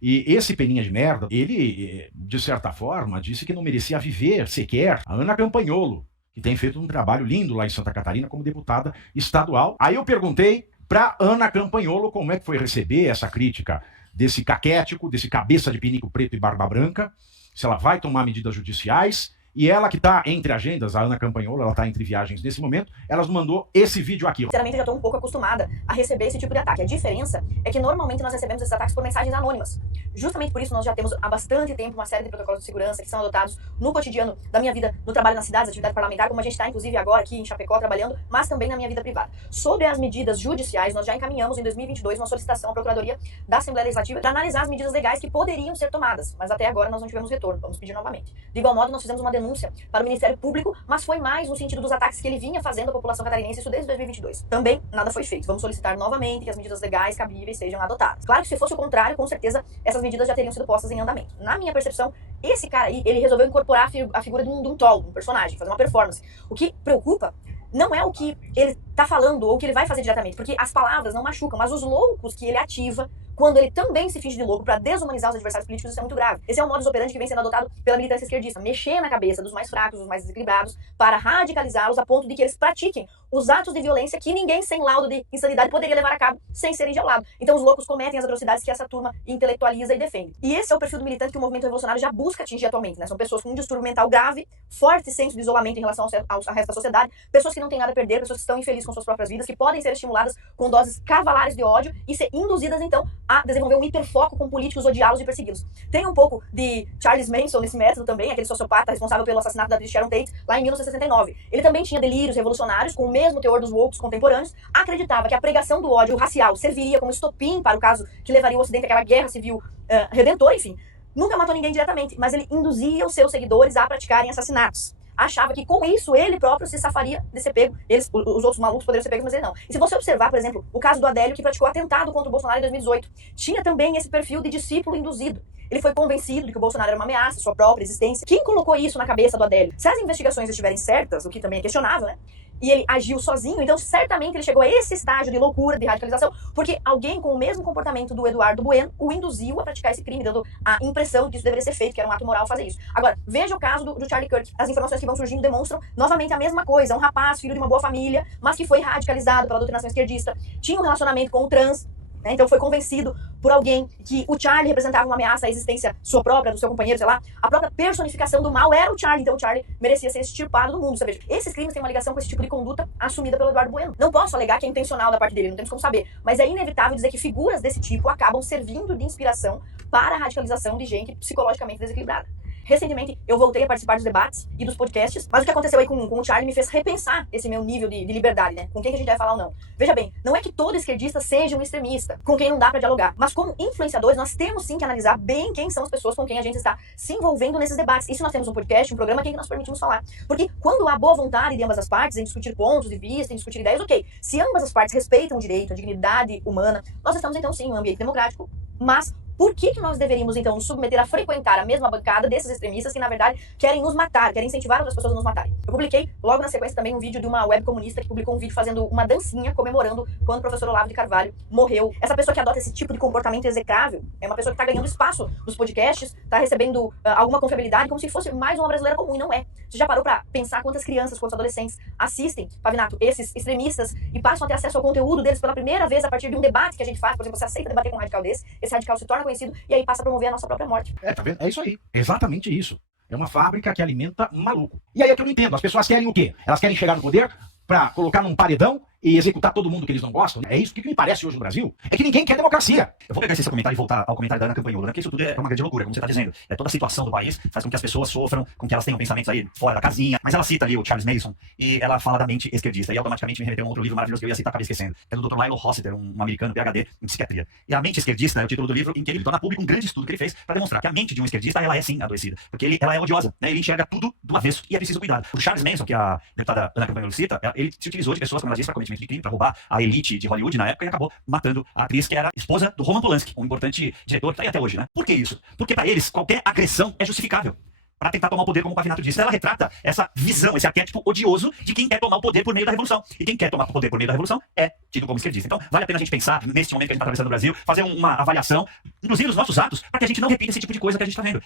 E esse peninha de merda, ele, de certa forma, disse que não merecia viver sequer a Ana Campanholo, que tem feito um trabalho lindo lá em Santa Catarina como deputada estadual. Aí eu perguntei para Ana Campanholo como é que foi receber essa crítica desse caquético, desse cabeça de pinico preto e barba branca, se ela vai tomar medidas judiciais. E ela que está entre agendas, a Ana Campanholo, ela está entre viagens nesse momento, ela nos mandou esse vídeo aqui. Sinceramente, eu já estou um pouco acostumada a receber esse tipo de ataque. A diferença é que normalmente nós recebemos esses ataques por mensagens anônimas. Justamente por isso nós já temos há bastante tempo uma série de protocolos de segurança que são adotados no cotidiano da minha vida, no trabalho nas cidades, atividade parlamentar, como a gente está inclusive agora aqui em Chapecó trabalhando, mas também na minha vida privada. Sobre as medidas judiciais, nós já encaminhamos em 2022 uma solicitação à Procuradoria da Assembleia Legislativa para analisar as medidas legais que poderiam ser tomadas, mas até agora nós não tivemos retorno, vamos pedir novamente. De igual modo, nós fizemos uma denúncia para o Ministério Público, mas foi mais no sentido dos ataques que ele vinha fazendo à população catarinense, isso desde 2022. Também nada foi feito. Vamos solicitar novamente que as medidas legais cabíveis sejam adotadas. Claro que se fosse o contrário, com certeza essas medidas já teriam sido postas em andamento. Na minha percepção, esse cara aí, ele resolveu incorporar a figura de um troll, um personagem, fazer uma performance. O que preocupa não é o que ele tá falando ou o que ele vai fazer diretamente, porque as palavras não machucam, mas os loucos que ele ativa quando ele também se finge de louco para desumanizar os adversários políticos, isso é muito grave. Esse é um modus operandi que vem sendo adotado pela militância esquerdista, mexer na cabeça dos mais fracos, dos mais desequilibrados, para radicalizá-los a ponto de que eles pratiquem os atos de violência que ninguém sem laudo de insanidade poderia levar a cabo sem serem enjaulados. Então os loucos cometem as atrocidades que essa turma intelectualiza e defende. E esse é o perfil do militante que o movimento revolucionário já busca atingir atualmente, né? São pessoas com um distúrbio mental grave, forte senso de isolamento em relação ao resto da sociedade, pessoas que não têm nada a perder, pessoas que estão infelizes com suas próprias vidas, que podem ser estimuladas com doses cavalares de ódio e ser induzidas, então, a desenvolver um hiperfoco com políticos, odiá-los e persegui-los. Tem um pouco de Charles Manson nesse método também, aquele sociopata responsável pelo assassinato da atriz Sharon Tate, lá em 1969. Ele também tinha delírios revolucionários, com o mesmo teor dos woke contemporâneos, acreditava que a pregação do ódio racial serviria como estopim para o caso que levaria o Ocidente àquela guerra civil redentora, enfim. Nunca matou ninguém diretamente, mas ele induzia os seus seguidores a praticarem assassinatos. Achava que com isso ele próprio se safaria de ser pego. Os outros malucos poderiam ser pegos, mas ele não. E se você observar, por exemplo, o caso do Adélio, que praticou atentado contra o Bolsonaro em 2018, tinha também esse perfil de discípulo induzido. Ele foi convencido de que o Bolsonaro era uma ameaça, sua própria existência. Quem colocou isso na cabeça do Adélio? Se as investigações estiverem certas, o que também é questionável, né? E ele agiu sozinho, então certamente ele chegou a esse estágio de loucura, de radicalização, porque alguém com o mesmo comportamento do Eduardo Bueno o induziu a praticar esse crime, dando a impressão de que isso deveria ser feito, que era um ato moral fazer isso. Agora, veja o caso do Charlie Kirk. As informações que vão surgindo demonstram novamente a mesma coisa. Um rapaz, filho de uma boa família, mas que foi radicalizado pela doutrinação esquerdista, tinha um relacionamento com o trans, né? Então foi convencido por alguém que o Charlie representava uma ameaça à existência sua própria, do seu companheiro, sei lá. A própria personificação do mal era o Charlie, então o Charlie merecia ser extirpado do mundo, sabe? Esses crimes têm uma ligação com esse tipo de conduta assumida pelo Eduardo Bueno. Não posso alegar que é intencional da parte dele, não temos como saber, mas é inevitável dizer que figuras desse tipo acabam servindo de inspiração para a radicalização de gente psicologicamente desequilibrada. Recentemente, eu voltei a participar dos debates e dos podcasts, mas o que aconteceu aí com o Charlie me fez repensar esse meu nível de liberdade, né? Com quem que a gente vai falar ou não. Veja bem, não é que todo esquerdista seja um extremista, com quem não dá pra dialogar, mas como influenciadores, nós temos sim que analisar bem quem são as pessoas com quem a gente está se envolvendo nesses debates. E se nós temos um podcast, um programa, quem que nós permitimos falar? Porque quando há boa vontade de ambas as partes em discutir pontos de vista, em discutir ideias, ok. Se ambas as partes respeitam o direito, a dignidade humana, nós estamos então sim em um ambiente democrático, mas por que nós deveríamos, então, nos submeter a frequentar a mesma bancada desses extremistas que, na verdade, querem nos matar, querem incentivar outras pessoas a nos matarem? Eu publiquei, logo na sequência, também um vídeo de uma web comunista que publicou um vídeo fazendo uma dancinha comemorando quando o professor Olavo de Carvalho morreu. Essa pessoa que adota esse tipo de comportamento execrável é uma pessoa que está ganhando espaço nos podcasts, está recebendo alguma confiabilidade, como se fosse mais uma brasileira comum, e não é. Você já parou para pensar quantas crianças, quantos adolescentes assistem, Pavinato, esses extremistas e passam a ter acesso ao conteúdo deles pela primeira vez a partir de um debate que a gente faz? Por exemplo, você aceita debater com um radical desse, esse radical se torna conhecido e aí passa a promover a nossa própria morte. Tá vendo? É isso aí. Exatamente isso. É uma fábrica que alimenta maluco. E aí é que eu não entendo. As pessoas querem o quê? Elas querem chegar no poder pra colocar num paredão e executar todo mundo que eles não gostam? É isso. O que me parece hoje no Brasil é que ninguém quer democracia. Eu vou pegar esse seu comentário e voltar ao comentário da Ana Campanholo, né? Porque isso tudo é uma grande loucura, como você está dizendo. Toda a situação do país faz com que as pessoas sofram, com que elas tenham pensamentos aí fora da casinha. Mas ela cita ali o Charles Manson e ela fala da mente esquerdista. E automaticamente me remeteu a um outro livro maravilhoso que eu ia citar, acabei esquecendo. É do Dr. Lilo Hossiter, um americano PhD em psiquiatria. E a mente esquerdista é o título do livro em que ele torna público um grande estudo que ele fez para demonstrar que a mente de um esquerdista, ela é sim adoecida. Porque ela é odiosa, né? Ele enxerga tudo do avesso e é preciso cuidado. O Charles Manson, que a deputada Ana Campanholo cita, ele se utilizou de pessoas, como ela disse, para cometimento de crime, para roubar a elite de Hollywood na época e acabou matando a atriz que era esposa do Roman Polanski, um importante diretor que tá aí até hoje, né? Por que isso? Porque para eles qualquer agressão é justificável. para tentar tomar o poder, como o Pavinato disse. Ela retrata essa visão, esse arquétipo odioso de quem quer tomar o poder por meio da revolução. E quem quer tomar o poder por meio da revolução é tido como esquerdista. Então, vale a pena a gente pensar, nesse momento que a gente está atravessando o Brasil, fazer uma avaliação, inclusive dos nossos atos, para que a gente não repita esse tipo de coisa que a gente está vendo.